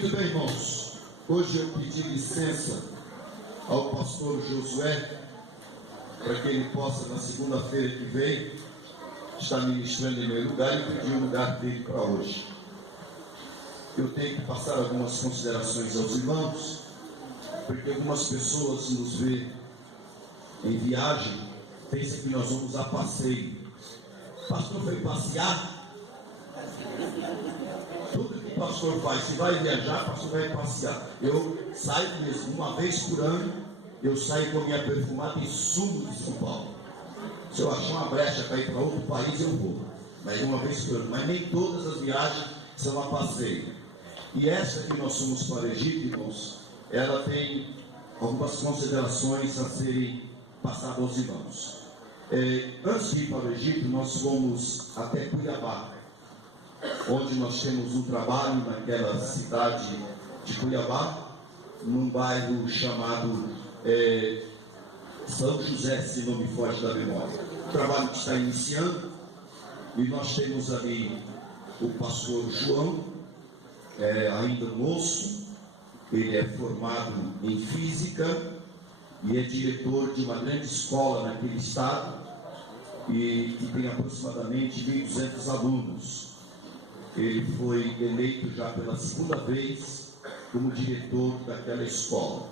Muito bem, irmãos. Hoje eu pedi licença ao pastor Josué para que ele possa, na segunda-feira que vem, estar ministrando em meu lugar, e pedi o lugar dele para hoje. Eu tenho que passar algumas considerações aos irmãos, porque algumas pessoas nos vê em viagem, pensam que nós vamos a passeio. O pastor foi passear? Tudo que o pastor faz, se vai viajar, o pastor vai passear. Eu saio mesmo, uma vez por ano, eu saio com a minha perfumada e sumo de São Paulo. Se eu achar uma brecha para ir para outro país, eu vou. Mas uma vez por ano. Mas nem todas as viagens são a passeio. E essa que nós somos para o Egito, irmãos, ela tem algumas considerações a serem passadas aos irmãos. Antes de ir para o Egito, nós fomos até Cuiabá, onde nós temos um trabalho naquela cidade de Cuiabá, num bairro chamado São José, se não me foge da memória. O trabalho que está iniciando, e nós temos ali o pastor João, ainda moço. Ele é formado em física e é diretor de uma grande escola naquele estado, e que tem aproximadamente 1.200 alunos. Ele foi eleito já pela segunda vez como diretor daquela escola.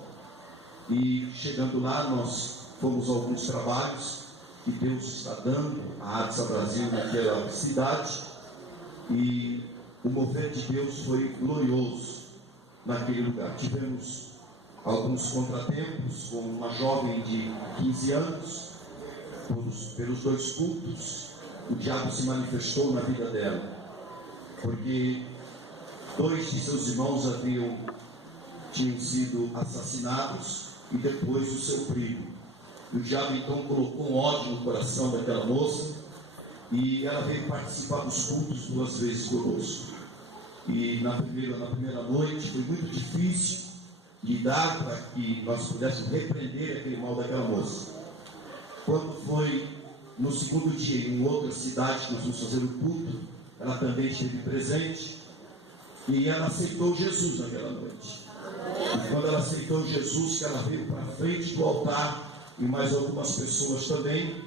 E chegando lá, nós fomos a alguns trabalhos que Deus está dando à ADSA Brasil naquela cidade, e o mover de Deus foi glorioso naquele lugar. Tivemos alguns contratempos com uma jovem de 15 anos, pelos 2 cultos, o diabo se manifestou na vida dela, porque 2 de seus irmãos tinham sido assassinados, e depois o seu primo. O diabo então colocou um ódio no coração daquela moça, e ela veio participar dos cultos 2 vezes conosco. E na primeira noite foi muito difícil lidar para que nós pudéssemos repreender aquele mal daquela moça. Quando foi no segundo dia, em outra cidade que nós fomos fazer o culto, ela também esteve presente, e ela aceitou Jesus naquela noite. E quando ela aceitou Jesus, que ela veio para frente do altar, e mais algumas pessoas também,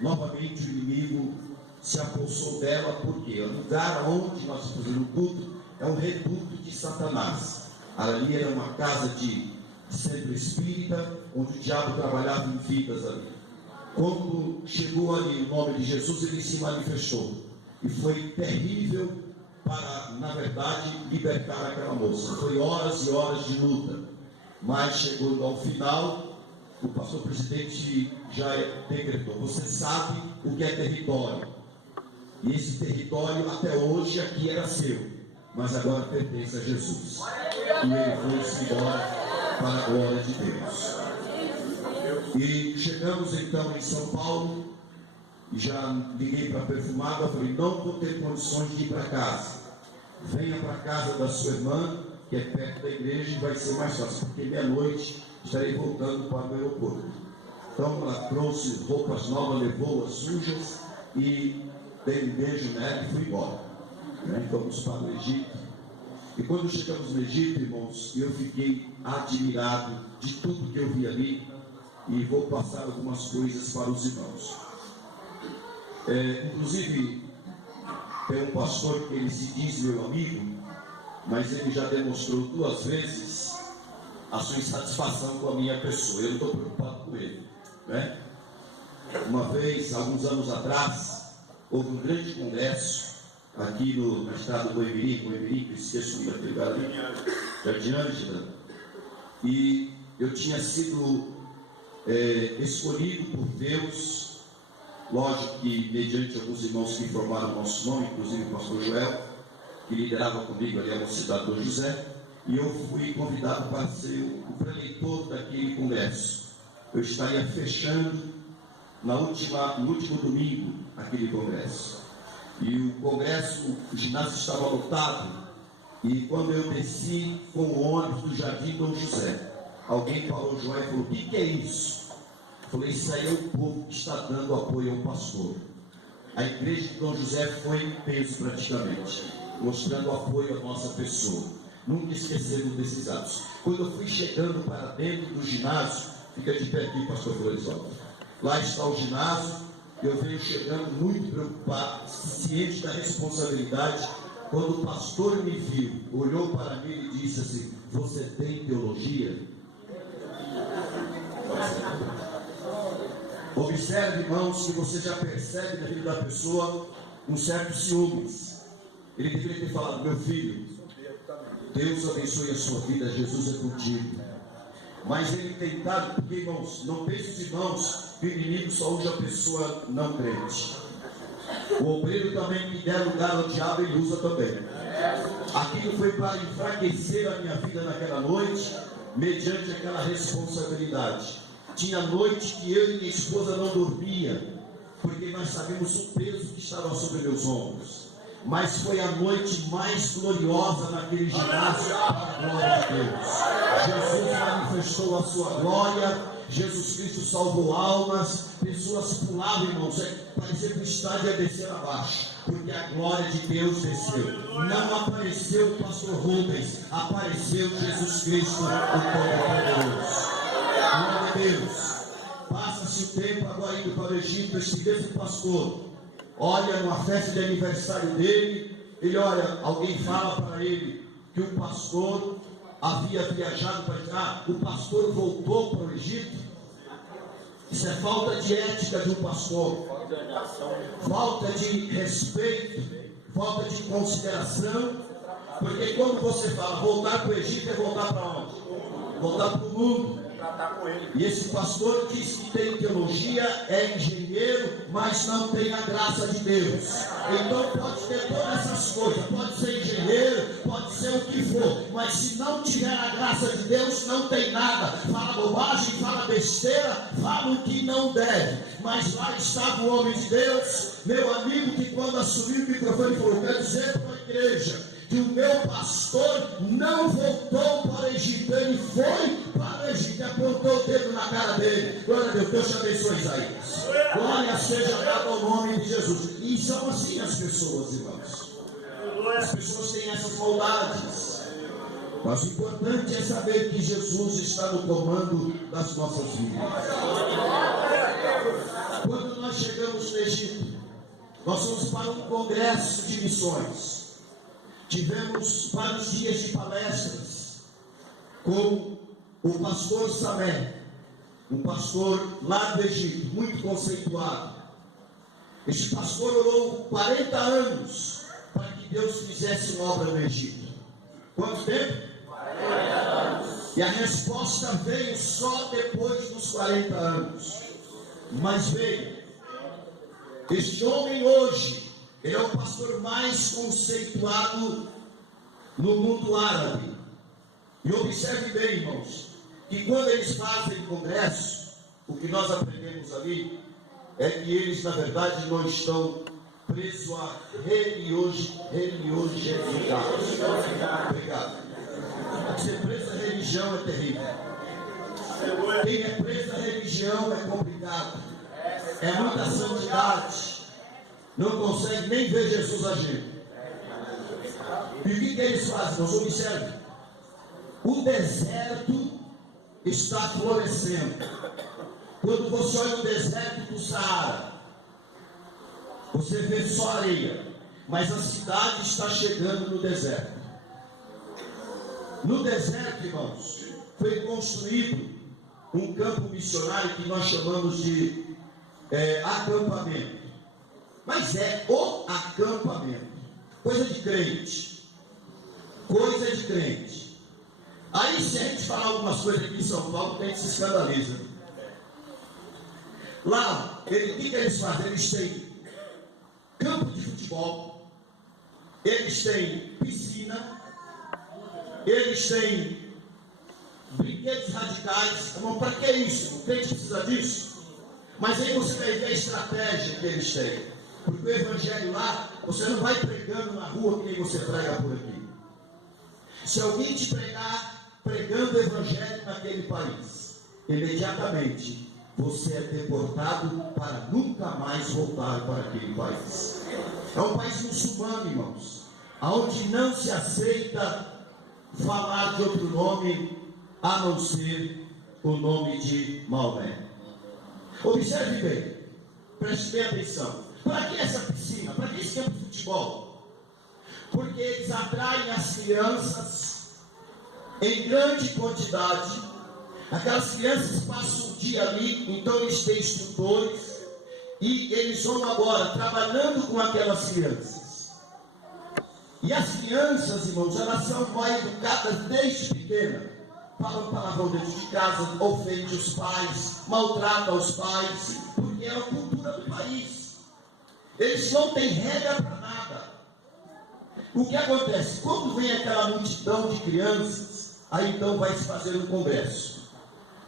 novamente o inimigo se apossou dela, porque o lugar onde nós estamos fazendo o culto é um reduto de Satanás. Ali era uma casa de centro espírita, onde o diabo trabalhava em vidas ali. Quando chegou ali o nome de Jesus, ele se manifestou, e foi terrível para, na verdade, libertar aquela moça. Foi horas e horas de luta, mas chegou ao final, o pastor presidente já decretou: você sabe o que é território, e esse território até hoje aqui era seu, mas agora pertence a Jesus. E ele foi-se embora para a glória de Deus. E chegamos então em São Paulo, e já liguei para a perfumada, falei: não vou ter condições de ir para casa, venha para a casa da sua irmã, que é perto da igreja, e vai ser mais fácil, porque meia-noite estarei voltando para o aeroporto. Então ela trouxe roupas novas, levou-as sujas, e dei um beijo nela e fui embora. Fomos para o Egito. E quando chegamos no Egito, irmãos, eu fiquei admirado de tudo que eu vi ali, e vou passar algumas coisas para os irmãos. Inclusive, tem um pastor que ele se diz meu amigo, mas ele já demonstrou 2 vezes a sua insatisfação com a minha pessoa. Eu não estou preocupado com ele, né? Uma vez, alguns anos atrás, houve um grande congresso aqui no estado do Goiabiri, que esqueço daquele lugar ali, Jardim Ângela, e eu tinha sido escolhido por Deus, lógico que mediante alguns irmãos que informaram o nosso nome, inclusive o pastor Joel, que liderava comigo ali a mocidade do José, e eu fui convidado para ser o preleitor daquele congresso. Eu estaria fechando no último domingo aquele congresso, e o congresso, o ginásio estava lotado, e quando eu desci com o ônibus do Jardim Dom José, alguém parou o Joel e falou: o que é isso? Eu falei: isso aí é o povo que está dando apoio ao pastor. A igreja de Dom José foi em peso praticamente, mostrando apoio à nossa pessoa. Nunca esquecemos desses atos. Quando eu fui chegando para dentro do ginásio, fica de pé aqui, pastor Floresvaldo. Lá está o ginásio, eu venho chegando muito preocupado, ciente da responsabilidade. Quando o pastor me viu, olhou para mim e disse assim: você tem teologia? Observe, irmãos, que você já percebe na vida da pessoa um certo ciúmes. Ele deveria ter falado: meu filho, Deus abençoe a sua vida, Jesus é contigo. Mas ele tentado, porque, irmãos, não pense os irmãos que o inimigo só usa a pessoa não crente. O obreiro também, que der lugar ao diabo, ele usa também. Aquilo foi para enfraquecer a minha vida naquela noite, mediante aquela responsabilidade. Tinha noite que eu e minha esposa não dormia, porque nós sabemos o peso que estava sobre meus ombros. Mas foi a noite mais gloriosa naquele ginásio, para a glória de Deus. Jesus manifestou a sua glória, Jesus Cristo salvou almas, pessoas pulavam, irmãos, parecia que o estádio ia descer abaixo, porque a glória de Deus desceu. Não apareceu o pastor Rubens, apareceu Jesus Cristo, o Todo-Poderoso. Glória a Deus. Passa-se o tempo agora indo para o Egito, esse mesmo pastor olha numa festa de aniversário dele, ele olha, alguém fala para ele que o pastor havia viajado para cá, o pastor voltou para o Egito. Isso é falta de ética de um pastor, falta de respeito, falta de consideração, porque quando você fala voltar para o Egito, é voltar para onde? Voltar para o mundo. E esse pastor diz que tem teologia, é engenheiro, mas não tem a graça de Deus. Então pode ter todas essas coisas, pode ser engenheiro, pode ser o que for, mas se não tiver a graça de Deus, não tem nada. Fala bobagem, fala besteira, fala o que não deve. Mas lá estava o homem de Deus, meu amigo, que quando assumiu o microfone falou: quero dizer para a igreja que o meu pastor não voltou para o Egito, ele foi para o Egito, apontou o dedo na cara dele. Glória a Deus, Deus te abençoe, Isaías. Glória seja dada ao nome de Jesus. E são assim as pessoas, irmãos. As pessoas têm essas maldades. Mas o importante é saber que Jesus está no comando das nossas vidas. Quando nós chegamos no Egito, nós fomos para um congresso de missões. Tivemos vários dias de palestras com o pastor Samé, um pastor lá do Egito, muito conceituado. Este pastor orou 40 anos para que Deus fizesse uma obra no Egito. Quanto tempo? 40 anos. E a resposta veio só depois dos 40 anos. Mas veio. Este homem hoje, ele é o pastor mais conceituado no mundo árabe. E observe bem, irmãos, que quando eles fazem congresso, o que nós aprendemos ali é que eles, na verdade, não estão presos a religiosidade. Obrigado. Ser preso a religião é terrível. Quem é preso a religião é complicado. É muita santidade. Não consegue nem ver Jesus agindo. E o que eles fazem? Nós observamos. O deserto está florescendo. Quando você olha o deserto do Saara, você vê só areia. Mas a cidade está chegando no deserto. No deserto, irmãos, foi construído um campo missionário que nós chamamos de acampamento. Mas é o acampamento. Coisa de crente. Coisa de crente. Aí, se a gente falar algumas coisas aqui em São Paulo, a gente se escandaliza. Lá, o que eles fazem? Eles têm campo de futebol, eles têm piscina, eles têm brinquedos radicais. Irmão, para que isso? O crente precisa disso? Mas aí você vai ver a estratégia que eles têm. Porque o evangelho lá, você não vai pregando na rua que nem você prega por aqui. Se alguém te pregar pregando o evangelho naquele país, imediatamente você é deportado para nunca mais voltar para aquele país. É um país muçulmano, irmãos, onde não se aceita falar de outro nome a não ser o nome de Maomé. Observe bem, preste bem atenção. Para que essa piscina? Para que esse campo de futebol? Porque eles atraem as crianças em grande quantidade. Aquelas crianças passam o dia ali, então eles têm instrutores, e eles vão agora trabalhando com aquelas crianças. E as crianças, irmãos, elas são mal educadas desde pequena. Falam palavrão dentro de casa, ofende os pais, maltrata os pais, porque é a cultura do país. Eles não têm regra para nada. O que acontece? Quando vem aquela multidão de crianças, aí então vai se fazer um congresso.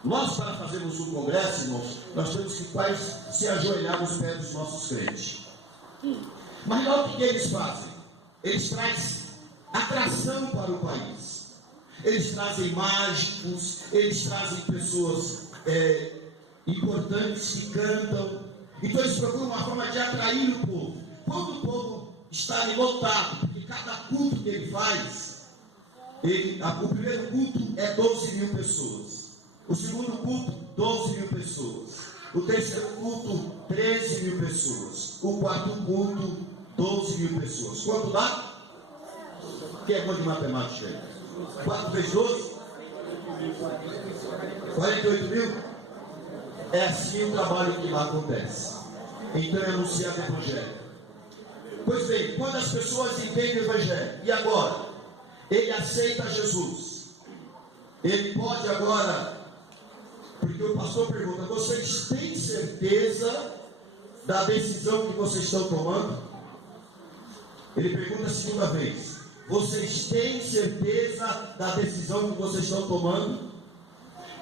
Nós, para fazermos um congresso, irmãos, nós temos que se ajoelhar nos pés dos nossos crentes. Mas olha o que eles fazem. Eles trazem atração para o país. Eles trazem mágicos, eles trazem pessoas importantes que cantam. Então eles procuram uma forma de atrair o povo. Quando o povo está ali lotado, porque cada culto que ele faz, o primeiro culto é 12 mil pessoas. O segundo culto, 12 mil pessoas. O terceiro culto, 13 mil pessoas. O quarto culto, 12 mil pessoas. Quanto dá? Quem é bom de matemática aí? 4 vezes 12? 48 mil? É assim o trabalho que lá acontece. Então é anunciar o Evangelho. Pois bem, quando as pessoas entendem o Evangelho, e agora? Ele aceita Jesus. Ele pode agora, porque o pastor pergunta: vocês têm certeza da decisão que vocês estão tomando? Ele pergunta a segunda vez: vocês têm certeza da decisão que vocês estão tomando?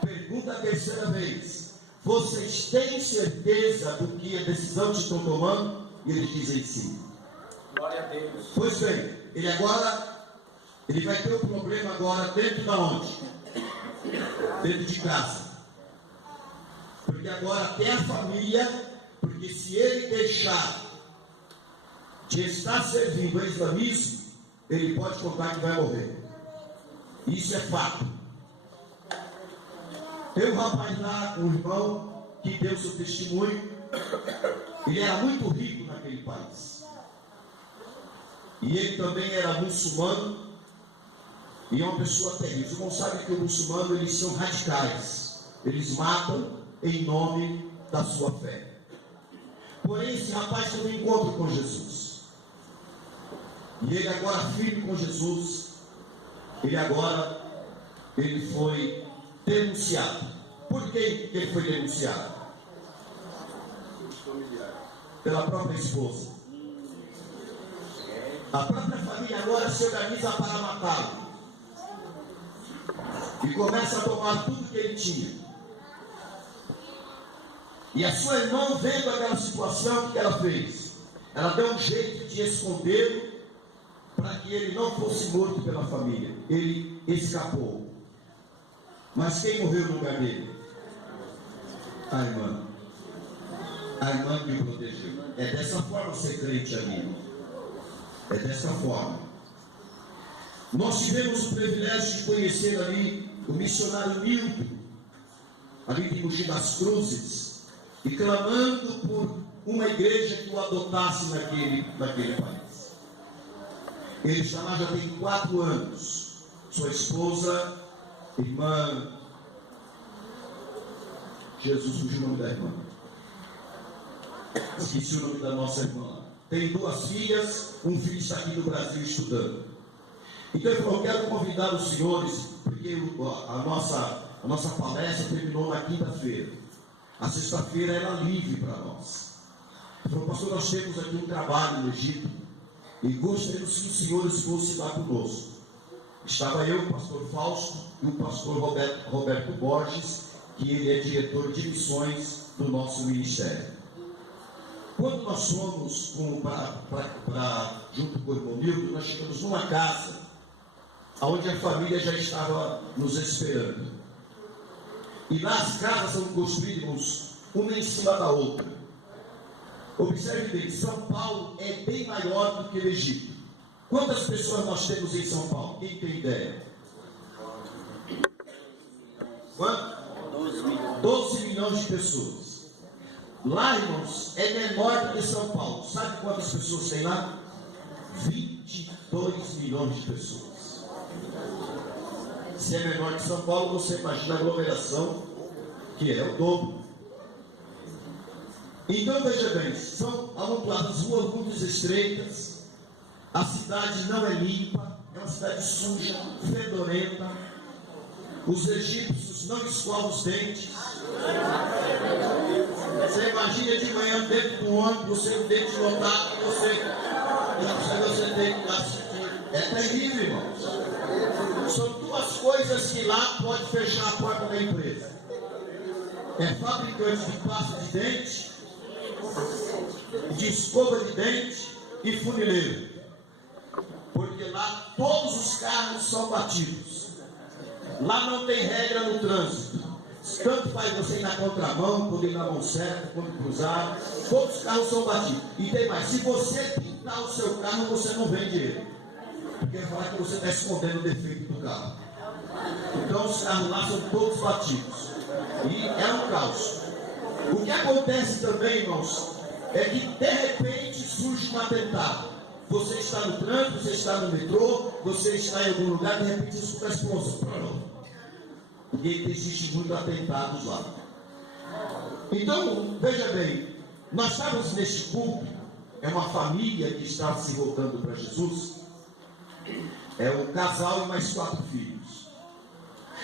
Pergunta a terceira vez: vocês têm certeza do que a decisão que estão tomando? E eles dizem sim. Glória a Deus. Pois bem, ele vai ter um problema agora dentro da onde? Dentro de casa. Porque agora até a família, porque se ele deixar de estar servindo o islamismo, ele pode contar que vai morrer. Isso é fato. Tem um rapaz lá, um irmão, que deu seu testemunho. Ele era muito rico naquele país. E ele também era muçulmano. E é uma pessoa terrível. Você não sabe que os muçulmanos, eles são radicais. Eles matam em nome da sua fé. Porém, esse rapaz teve um encontro com Jesus. E ele agora, firme com Jesus, ele foi denunciado. Por que ele foi denunciado? Pela própria esposa. A própria família agora se organiza para matá-lo. E começa a tomar tudo que ele tinha. E a sua irmã, vendo aquela situação, o que ela fez? Ela deu um jeito de escondê-lo, para que ele não fosse morto pela família. Ele escapou. Mas quem morreu no lugar dele? A irmã. A irmã que o protegeu. É dessa forma ser crente, amigo. É dessa forma. Nós tivemos o privilégio de conhecer ali o missionário Milton, ali de Mogi das Cruzes, e clamando por uma igreja que o adotasse naquele país. Ele já tem 4 anos. Sua esposa, irmã, Jesus, fugiu o nome da irmã. Esqueci o nome da nossa irmã. Tem 2 filhas, um filho está aqui no Brasil estudando. Então ele falou: eu quero convidar os senhores, porque a nossa palestra terminou na quinta-feira. A sexta-feira era livre para nós. Ele falou: pastor, nós temos aqui um trabalho no Egito, e gostaríamos que os senhores fossem lá conosco. Estava eu, o pastor Fausto, e o pastor Roberto Borges, que ele é diretor de missões do nosso ministério. Quando nós fomos junto com o irmão Milton, nós chegamos numa casa, onde a família já estava nos esperando. E lá as casas são construídas uma em cima da outra. Observe bem, São Paulo é bem maior do que o Egito. Quantas pessoas nós temos em São Paulo? Quem tem ideia? milhões de pessoas. Lá, irmãos, é menor do que São Paulo. Sabe quantas pessoas tem lá? 22 milhões de pessoas. Se é menor que São Paulo, você imagina a aglomeração, que é o dobro. Então veja bem, são amontoadas ruas muito estreitas, a cidade não é limpa, é uma cidade suja, fedorenta. Os egípcios não escovam os dentes. Você imagina de manhã dentro do ônibus, você com o dente lotado, você tem que assistir. É terrível, irmãos. São duas coisas que lá pode fechar a porta da empresa. É fabricante de pasta de dente, de escova de dente e funileiro. Porque lá todos os carros são batidos. Lá não tem regra no trânsito. Tanto faz você ir na contramão, quando ir na mão certa, quando cruzar. Todos os carros são batidos. E tem mais, se você pintar o seu carro, você não vende ele. Porque vai falar que você está escondendo o defeito do carro. Então os carros lá são todos batidos. E é um caos. O que acontece também, irmãos, é que de repente surge um atentado. Você está no trânsito, você está no metrô, você está em algum lugar, de repente você escuta a explosão. Porque existe muitos atentados lá. Então, veja bem, nós estávamos neste culto, é uma família que está se voltando para Jesus, é um casal e mais 4 filhos.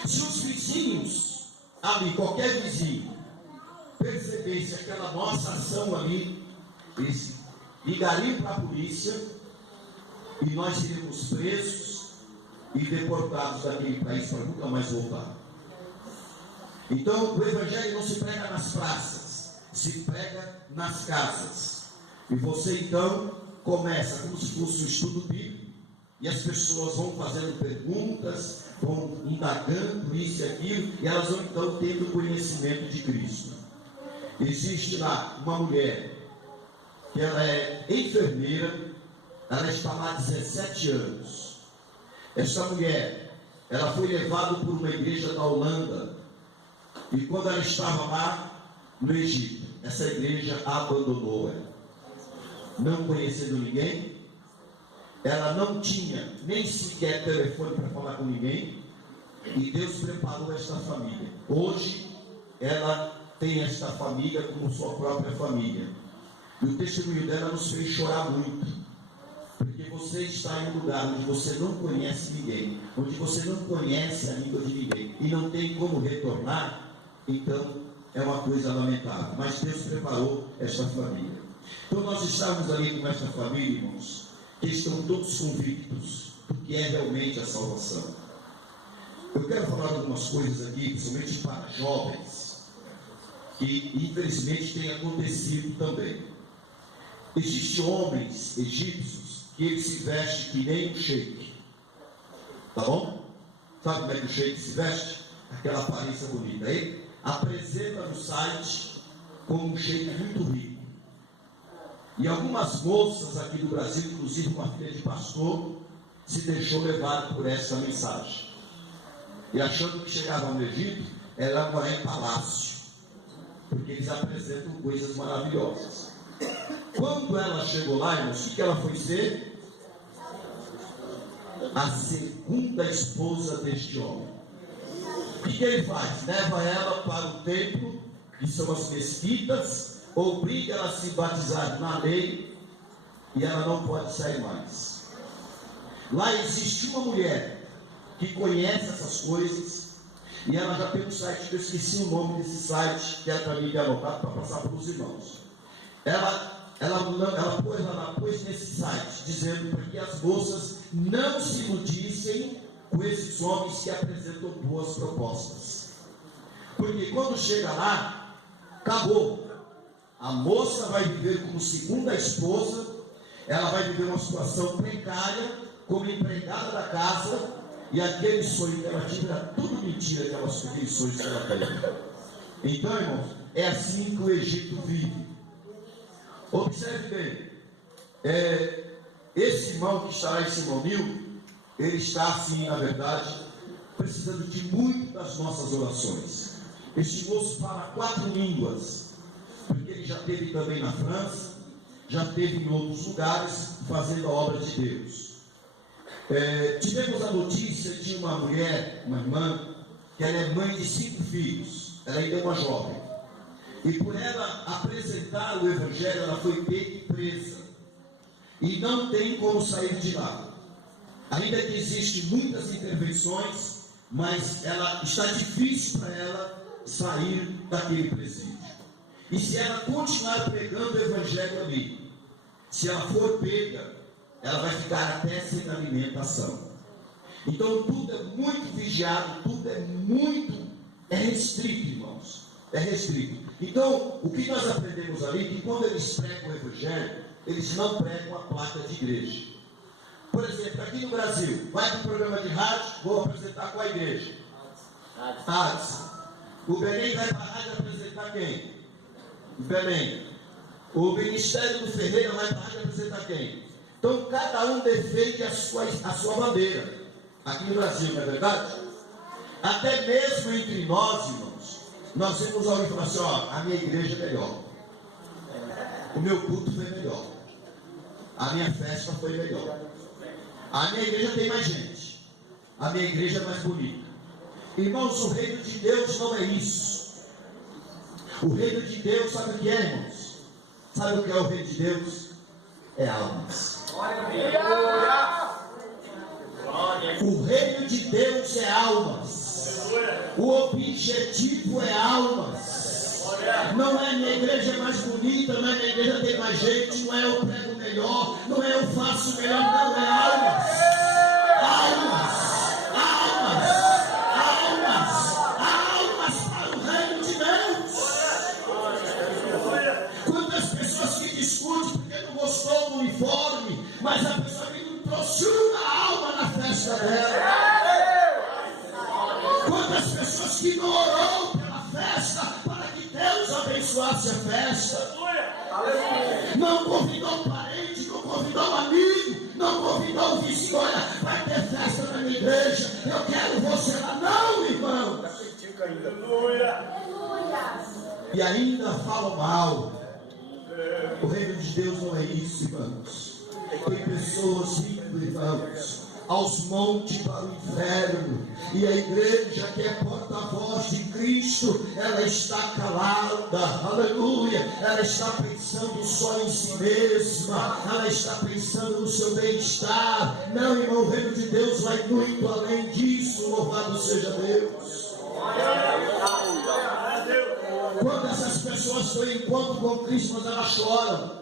Se os vizinhos ali, qualquer vizinho, percebesse aquela nossa ação ali, eles ligariam para a polícia e nós seríamos presos e deportados daquele país para nunca mais voltar. Então o evangelho não se prega nas praças, se prega nas casas. E você então começa como se fosse um estudo bíblico, e as pessoas vão fazendo perguntas, vão indagando isso e aquilo, e elas vão então tendo conhecimento de Cristo. Existe lá uma mulher que ela é enfermeira, ela está lá há 17 anos. Essa mulher, ela foi levada por uma igreja da Holanda, e quando ela estava lá no Egito, essa igreja abandonou ela, não conhecendo ninguém. Ela não tinha nem sequer telefone para falar com ninguém, e Deus preparou esta família. Hoje ela tem esta família como sua própria família, e o testemunho dela nos fez chorar muito, porque você está em um lugar onde você não conhece ninguém, onde você não conhece a língua de ninguém e não tem como retornar. Então é uma coisa lamentável, mas Deus preparou esta família. Então nós estamos ali com esta família, irmãos, que estão todos convictos do que é realmente a salvação. Eu quero falar algumas coisas aqui, principalmente para jovens, que infelizmente tem acontecido também. Existem homens egípcios que eles se vestem que nem um sheik, tá bom? Sabe como é que o sheik se veste? Aquela aparência bonita. Aí apresenta no site como um sheik muito rico. E algumas moças aqui do Brasil, inclusive uma filha de pastor, se deixou levar por essa mensagem. E achando que chegava no Egito, ela morar em palácio, porque eles apresentam coisas maravilhosas. Quando ela chegou lá, irmãos, o que ela foi ser? A segunda esposa deste homem. O que ele faz? Leva ela para o templo, que são as mesquitas, obriga ela a se batizar na lei, e ela não pode sair mais. Lá existe uma mulher que conhece essas coisas, e ela já tem um site, que eu esqueci o nome desse site, que é para mim anotado para passar para os irmãos. Ela pôs nesse site, dizendo para que as moças não se iludissem com esses homens que apresentam boas propostas. Porque quando chega lá, acabou. A moça vai viver como segunda esposa, ela vai viver uma situação precária, como empregada da casa, e aquele sonho que ela tinha era tudo mentira, aqueles sonhos que ela teve. Então, irmãos, é assim que o Egito vive. Observe bem, esse irmão que está lá em Simão Nil, ele está assim, na verdade, precisando de muito das nossas orações. Este moço fala 4 línguas, porque ele já esteve também na França, já esteve em outros lugares, fazendo a obra de Deus. Tivemos a notícia de uma mulher, uma irmã, que ela é mãe de 5 filhos, ela ainda é uma jovem, e por ela apresentar o Evangelho, ela foi pega e presa, e não tem como sair de lá. Ainda que existem muitas intervenções, mas está difícil para ela sair daquele presídio. E se ela continuar pregando o Evangelho ali, se ela for pega, ela vai ficar até sem alimentação. Então tudo é muito vigiado, tudo é restrito, irmãos, é restrito. Então o que nós aprendemos ali, que quando eles pregam o Evangelho, eles não pregam a placa de igreja. Por exemplo, aqui no Brasil, vai para o programa de rádio, vou apresentar com a igreja. Rádio. O Belém vai para a rádio apresentar quem? O Belém. O Ministério do Ferreira vai para a rádio apresentar quem? Então cada um defende a sua bandeira. Aqui no Brasil, não é verdade? Até mesmo entre nós, irmãos, nós temos alguém que fala assim, ó, a minha igreja é melhor. O meu culto foi melhor. A minha festa foi melhor. A minha igreja tem mais gente. A minha igreja é mais bonita. Irmãos, o reino de Deus não é isso. O reino de Deus, sabe o que é, irmãos? Sabe o que é o reino de Deus? É almas. O reino de Deus é almas. O objetivo é almas. Não é minha igreja é mais bonita, não é minha igreja tem mais gente, não é eu prego melhor, não é eu faço melhor, não, é almas. Almas. Para o reino de Deus. Quantas pessoas que discutem porque não gostou do uniforme, mas a pessoa que não trouxe uma alma na festa dela. Quantas pessoas que não orou pela festa para que Deus abençoasse a festa. Não convidou um parente, não convidou um amigo, não convidou o vizinho, olha, vai ter festa na minha igreja, eu quero você lá. Não, irmão. E ainda falam mal. O reino de Deus não é isso, irmãos. Tem pessoas indo, irmãos, aos montes para o inferno, e a igreja que é porta-voz de Cristo, ela está calada, aleluia, ela está pensando só em si mesma, ela está pensando no seu bem-estar. Não, irmão, o reino de Deus vai muito além disso, louvado seja Deus. Quando essas pessoas têm encontro com Cristo, mas elas choram,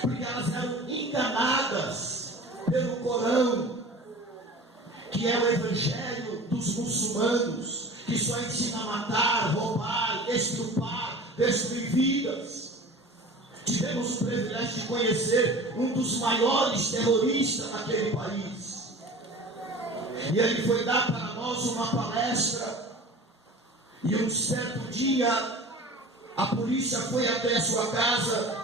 porque elas eram enganadas pelo Corão, que é o evangelho dos muçulmanos, que só ensina a matar, roubar, estrupar, destruir vidas. Tivemos o privilégio de conhecer um dos maiores terroristas naquele país, e ele foi dar para nós uma palestra, e um certo dia a polícia foi até a sua casa,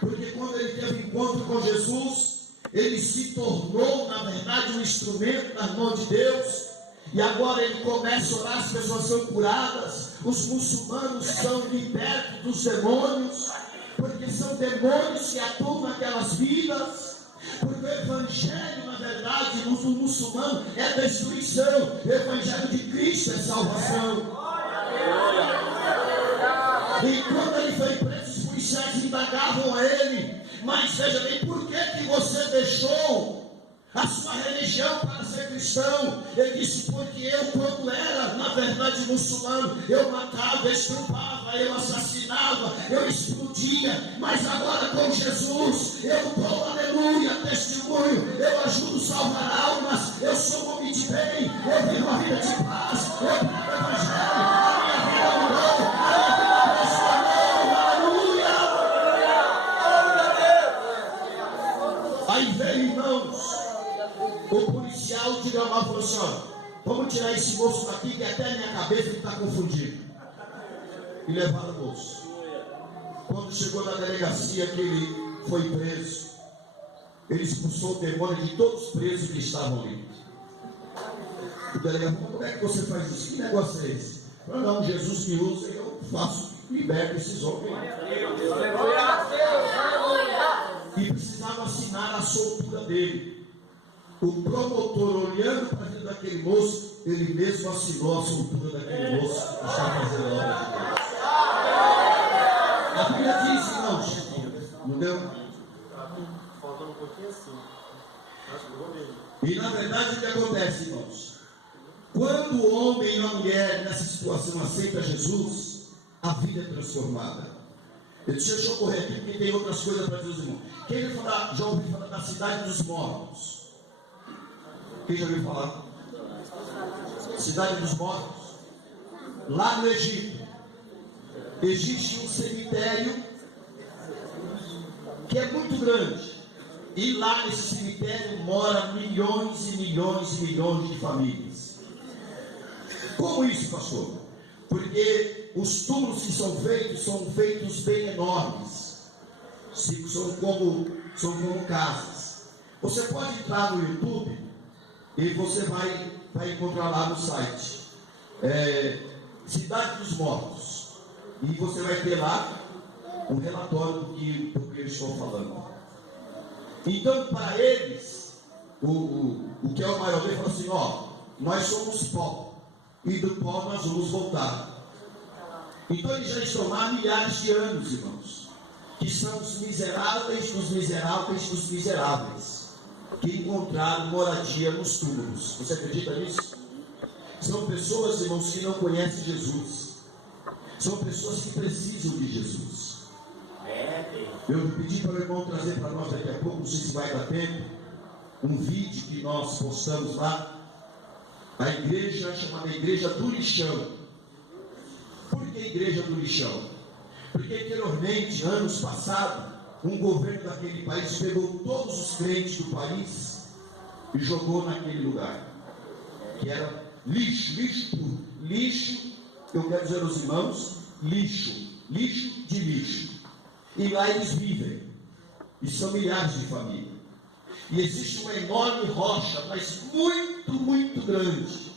porque quando ele teve encontro com Jesus, ele se tornou, na verdade, um instrumento nas mãos de Deus. E agora ele começa a orar, as pessoas são curadas, os muçulmanos são libertos dos demônios, porque são demônios que atuam naquelas vidas. Porque o evangelho, na verdade, no muçulmano é destruição, o evangelho de Cristo é salvação. E quando ele foi preso, os policiais indagavam a ele, mas veja bem, por que você deixou a sua religião para ser cristão? Ele disse, porque eu, quando era, na verdade, muçulmano, eu matava, estrupava, eu assassinava, eu explodia, mas agora com Jesus, eu dou, aleluia, testemunho, eu ajudo a salvar almas, eu sou um homem de bem, eu vivo uma vida de paz, eu prego o evangelho, a minha vida mudou, a minha vida transformou, aleluia. Aí veio, irmãos, o policial de Gramado falou assim, ó, vamos tirar esse moço daqui, que até a minha cabeça está confundido. E levaram o moço. Quando chegou na delegacia que ele foi preso, ele expulsou o demônio de todos os presos que estavam ali. O delegado falou, como é que você faz isso? Que negócio é esse? Falou, não, Jesus me usa e eu faço, liberto esses homens. E precisava assinar a soltura dele. O promotor, olhando para a vida daquele moço, ele mesmo assinou a soltura daquele moço que está fazendo a obra de Deus. A Bíblia diz, irmãos, não deu? Faltando um pouquinho assim. Acho que eu vou ver. E na verdade o que acontece, irmãos? Quando o homem e a mulher nessa situação aceita Jesus, a vida é transformada. Eu disse, deixa eu correr aqui porque tem outras coisas para dizer aos irmãos. Quem já ouviu falar da cidade dos mortos? Quem já ouviu falar? Cidade dos mortos. Lá no Egito, existe um cemitério que é muito grande. E lá nesse cemitério mora milhões e milhões e milhões de famílias. Como isso, pastor? Porque os túmulos que são feitos bem enormes. São como casas. Você pode entrar no YouTube e você vai encontrar lá no site Cidade dos Mortos. E você vai ter lá um relatório do que eu estou falando. Então, para eles, o que é o maior deles, fala assim, ó, nós somos pó, e do pó nós vamos voltar. Então, eles já estão lá há milhares de anos, irmãos, que são os miseráveis dos miseráveis dos miseráveis, que encontraram moradia nos túmulos. Você acredita nisso? São pessoas, irmãos, que não conhecem Jesus. São pessoas que precisam de Jesus. Eu pedi para o irmão trazer para nós daqui a pouco, não sei se vai dar tempo, um vídeo que nós postamos lá, a igreja chamada Igreja do Lixão. Por que Igreja do Lixão? Porque anteriormente, anos passados, um governo daquele país pegou todos os crentes do país e jogou naquele lugar, que era lixo puro. Lixo, eu quero dizer aos irmãos, lixo de lixo. E lá eles vivem, e são milhares de famílias. E existe uma enorme rocha, mas muito, muito grande.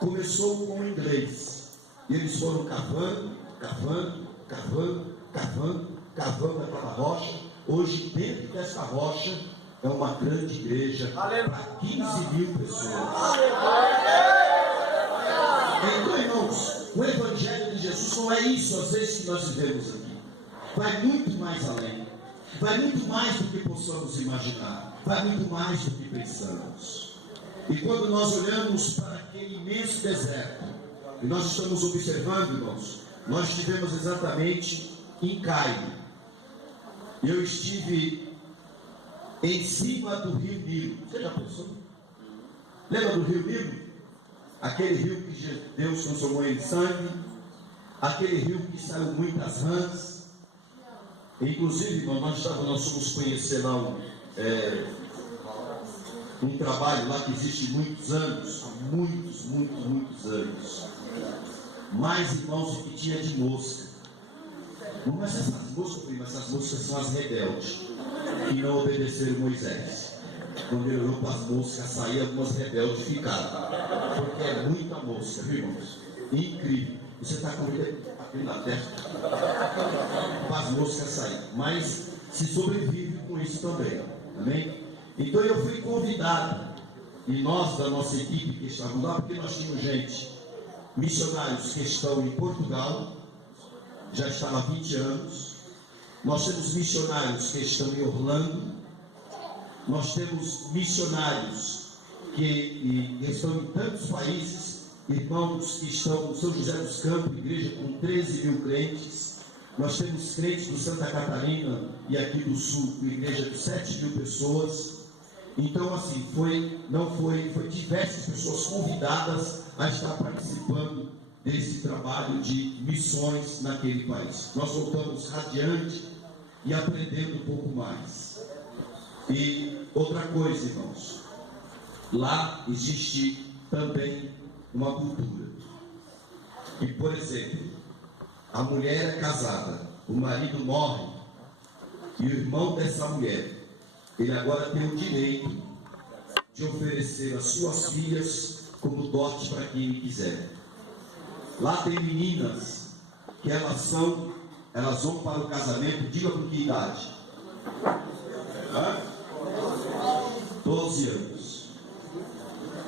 Começou com o inglês, e eles foram cavando aquela rocha. Hoje, dentro dessa rocha, é uma grande igreja para 15 mil pessoas. Então, irmãos, o Evangelho de Jesus não é isso, às vezes, que nós vivemos aqui. Vai muito mais além, vai muito mais do que possamos imaginar, vai muito mais do que pensamos. E quando nós olhamos para aquele imenso deserto, e nós estamos observando, irmãos, nós estivemos exatamente em Cairo. Eu estive em cima do rio Nilo. Você já pensou? Lembra do rio Nilo? Aquele rio que Deus transformou em sangue, aquele rio que saiu muitas rãs. Inclusive, nós fomos conhecer lá um trabalho lá que existe muitos anos, há muitos anos. Mais, irmãos, do que tinha de mosca. Não é essas moscas, mas essas moscas são as rebeldes, que não obedeceram Moisés. Quando ele olhou para as moscas sair, algumas rebeldes ficaram. Porque é muita mosca, viu, irmãos? Incrível. Você está com ele aqui na testa para as moscas sair, mas se sobrevive com isso também, amém? Então eu fui convidado, e nós da nossa equipe que estávamos lá, porque nós tínhamos missionários que estão em Portugal, já estão há 20 anos, nós temos missionários que estão em Orlando, nós temos missionários que estão em tantos países, irmãos que estão em São José dos Campos, igreja com 13 mil crentes. Nós temos crentes do Santa Catarina e aqui do Sul, igreja de 7 mil pessoas. Então, assim, foi diversas pessoas convidadas a estar participando desse trabalho de missões naquele país. Nós voltamos radiante e aprendendo um pouco mais. E outra coisa, irmãos, lá existe também uma cultura. E, por exemplo, a mulher é casada, o marido morre, e o irmão dessa mulher, ele agora tem o direito de oferecer as suas filhas como dote para quem ele quiser. Lá tem meninas que elas vão para o casamento, diga por que idade? 12 anos.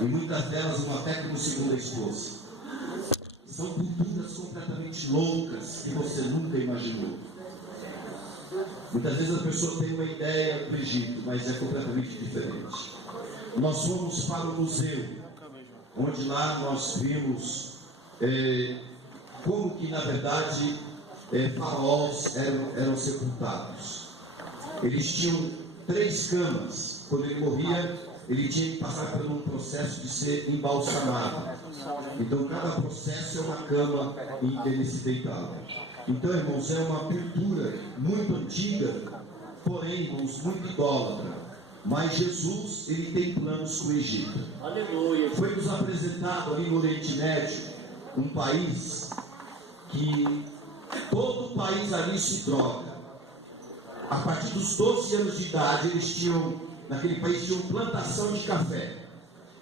E muitas delas vão até como segunda esposa. São culturas completamente loucas que você nunca imaginou. Muitas vezes a pessoa tem uma ideia do Egito, mas é completamente diferente. Nós fomos para o museu, onde lá nós vimos como que na verdade faraós eram sepultados. Eles tinham 3 camas. Quando ele morria, ele tinha que passar por um processo de ser embalsamado. Então cada processo é uma cama em que ele se deitava. Então, irmãos, é uma cultura muito antiga, porém, irmãos, muito idólatra. Mas Jesus, ele tem planos com o Egito. Aleluia. Foi nos apresentado ali no Oriente Médio, um país que todo o país ali se droga. A partir dos 12 anos de idade, naquele país tinham plantação de café.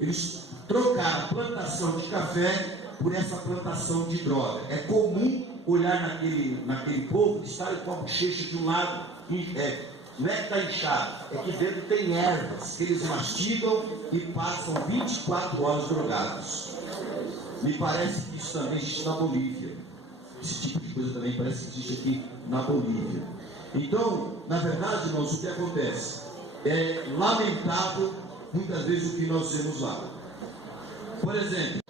Eles trocaram a plantação de café por essa plantação de droga. É comum olhar naquele povo que está com a bochecha de um lado, não é que está inchado, é que dentro tem ervas que eles mastigam e passam 24 horas drogados. Me parece que isso também existe na Bolívia. Esse tipo de coisa também parece que existe aqui na Bolívia. Então, na verdade, irmãos, o que acontece? É lamentável muitas vezes o que nós vemos lá. Por exemplo,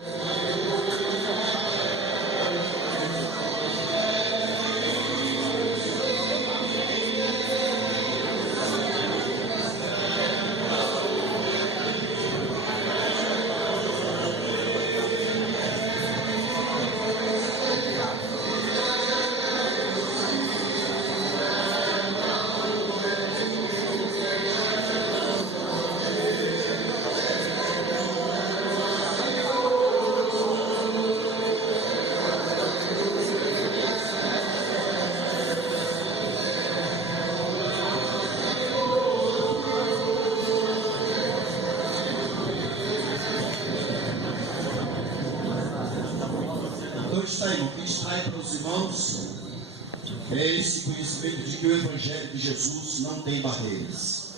é esse conhecimento de que o Evangelho de Jesus não tem barreiras.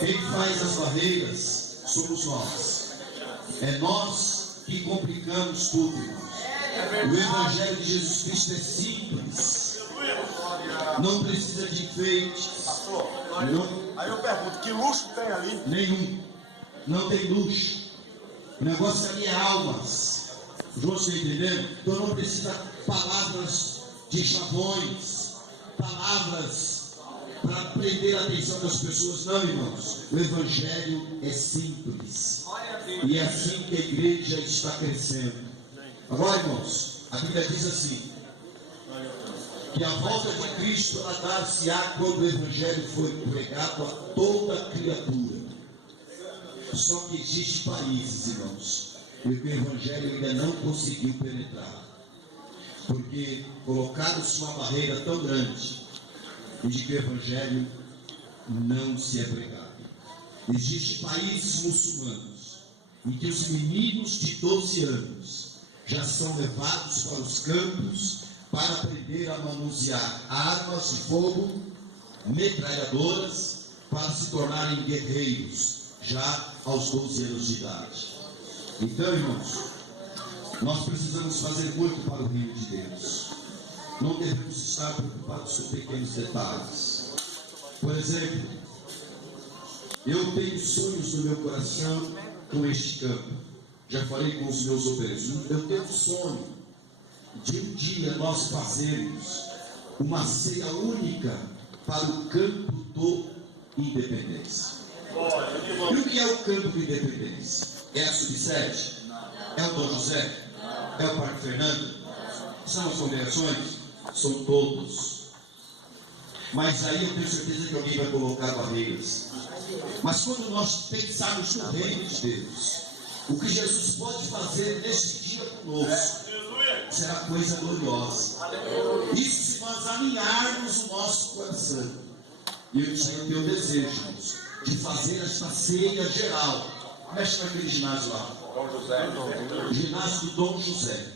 Quem faz as barreiras somos nós. É nós que complicamos tudo, irmãos. O Evangelho de Jesus Cristo é simples. Não precisa de enfeite. Aí eu pergunto, que luxo tem ali? Nenhum. Não tem luxo. O negócio ali é almas. Você entendeu? Então não precisa palavras de chavões, palavras para prender a atenção das pessoas, não, irmãos. O Evangelho é simples. E é assim que a igreja está crescendo. Agora, irmãos, a Bíblia diz assim: que a volta de Cristo ela dar-se-á quando o Evangelho foi pregado a toda criatura. Só que existem países, irmãos, e o Evangelho ainda não conseguiu penetrar, porque colocaram-se uma barreira tão grande de que o Evangelho não se é pregado. Existem países muçulmanos em que os meninos de 12 anos já são levados para os campos para aprender a manusear armas de fogo, metralhadoras, para se tornarem guerreiros já aos 12 anos de idade. Então, irmãos, nós precisamos fazer muito para o reino de Deus. Não devemos estar preocupados com pequenos detalhes. Por exemplo, eu tenho sonhos no meu coração com este campo. Já falei com os meus obreiros. Eu tenho um sonho de um dia nós fazermos uma ceia única para o campo do Independência. E o que é o campo do Independência? É a Subsede? É o Dom José? É o Parque Fernando? São as congregações? São todos. Mas aí eu tenho certeza que alguém vai colocar barreiras. Mas quando nós pensarmos no reino de Deus, o que Jesus pode fazer neste dia conosco será coisa gloriosa. Isso se nós alinharmos o nosso coração. E eu tinha o teu desejo de fazer esta ceia geral Mexe naquele ginásio lá. Dom José. Ginásio de Dom José.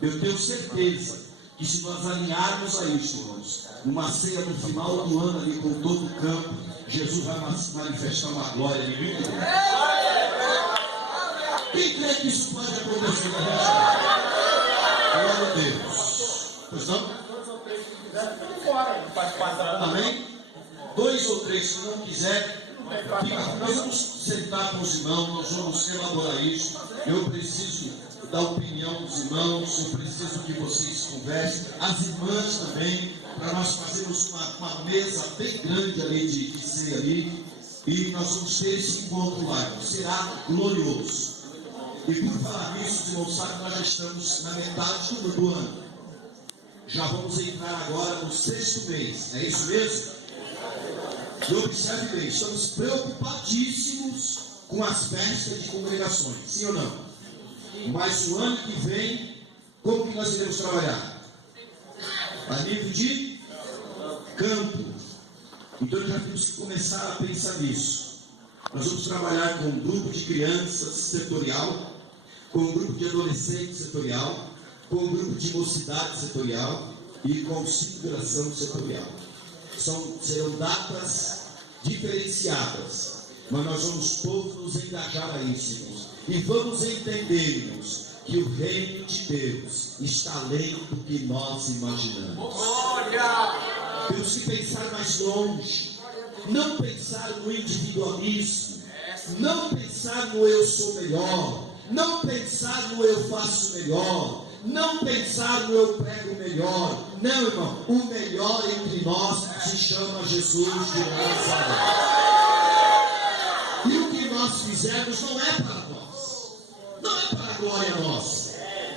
Eu tenho certeza que se nós alinharmos a isso, irmãos, numa ceia no final do ano ali com todo o campo, Jesus vai manifestar uma glória de mim. Quem crê que isso pode acontecer na gente? Glória a Deus. Pois não? Amém? 2 ou 3 que não quiserem, nós vamos sentar com os irmãos, nós vamos elaborar isso. Eu preciso da opinião dos irmãos, eu preciso que vocês conversem, as irmãs também, para nós fazermos uma mesa bem grande ali de ceia ali, e nós vamos ter esse encontro lá, será glorioso. E por falar nisso, os irmãos sabem que nós já estamos na metade do ano. Já vamos entrar agora no 6º mês, é isso mesmo? E observe bem, estamos preocupadíssimos com as festas de congregações, sim ou não? Mas o ano que vem, como que nós iremos trabalhar? A nível de campo. Então já temos que começar a pensar nisso. Nós vamos trabalhar com um grupo de crianças setorial, com um grupo de adolescentes setorial, com um grupo de mocidade setorial e com auxílio de oração setorial. Serão datas diferenciadas, mas nós vamos todos nos engajar a isso, irmãos. E vamos entender, irmãos, que o reino de Deus está além do que nós imaginamos. Temos que pensar mais longe, não pensar no individualismo, não pensar no eu sou melhor, não pensar no eu faço melhor, não pensar no eu prego melhor. Não, irmão, o melhor entre nós se chama Jesus de Nazaré. E o que nós fizermos não é para nós, não é para a glória nossa,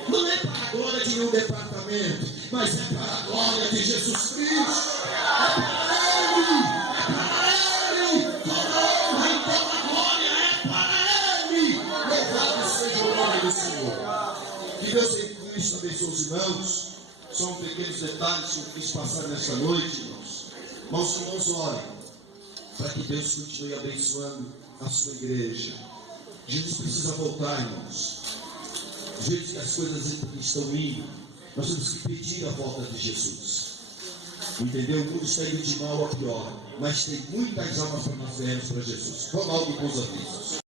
não é para a glória de um departamento, mas é para a glória de Jesus Cristo. É para Ele, toda a honra e toda a glória é para Ele. Louvado seja o nome do Senhor. Que Deus em Cristo abençoe os irmãos. São pequenos detalhes que eu quis passar nesta noite, irmãos. Mas os irmãos orem para que Deus continue abençoando a sua igreja. Jesus precisa voltar, irmãos. Do jeito que as coisas estão indo, nós temos que pedir a volta de Jesus. Entendeu? O mundo está indo de mal a pior, mas tem muitas almas para nós vermos para Jesus. Vamos ao que com os avisos.